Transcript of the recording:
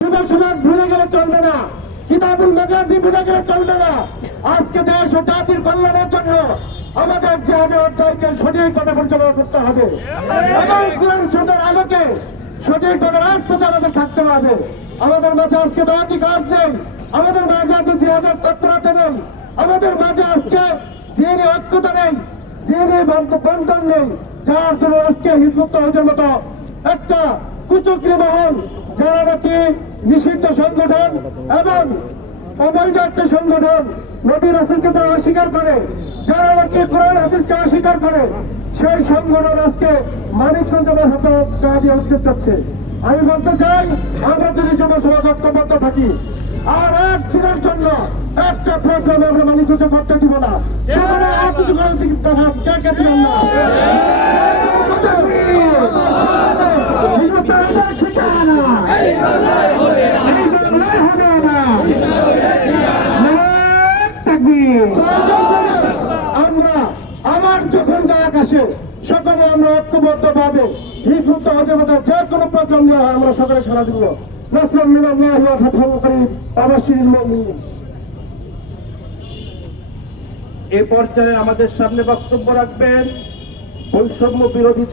যুব সমাজ ভুলে গেলে চলবে না, কিতাবুল মাগাজি ভুলে গেলে চলবে না। আজকে দেশ ও জাতির কল্যাণের জন্য আমাদের জিহাদের অধ্যায়কে সঠিকভাবে পরিচালনা করতে হবে এবং কোরআন সুন্নাহর আলোকে সঠিকভাবে রাজপথে আমাদের থাকতে হবে। আমাদের মাঝে আজকে দাওয়াতি কাজ নেই, আমাদের মাঝে আজকে জিহাদের তৎপরতা নেই, আমাদের মাঝে আজকে দিনে ঐক্যতা নেই, দিনে বন্ধন নেই, যার জন্য আজকে হিজবুত তওহীদের মতো একটা কুচক্রী মহল, যারা নাকি নিষিদ্ধ সংগঠন এবং অবৈধ একটা সংগঠন, নবী রাসূলকে তারা অস্বীকার করে, যারা নাকি কোরআন হাদিসকে অস্বীকার করে, সেই সংগঠন আজকে মানিকগঞ্জের হাতে চা দিয়ে উঠতে চাচ্ছে। আমি বলতে চাই, আমরা যদি যুব সমাজ ঐক্যবদ্ধ থাকি আর এক দিনের জন্য একটা প্রোগ্রাম আমরা মানিকগঞ্জে করতে দিব না, সেখানে আর কিছু কে দিবেন না। আমরা আমার যখন ডাক আসে সকালে আমরা ঐক্যবদ্ধ ভাবে হিজবুত তওহীদের মধ্যে যে কোনো প্রোগ্রাম নেওয়া হয় আমরা সকালে সারা দিব। নাসরুম মিনাল্লাহি ওয়া ফাতহুন করিব ওয়া বাশশিরিল মুমিনিন। এ পর্যায়ে আমাদের সামনে বক্তব্য রাখবেন বৈষম্য বিরোধী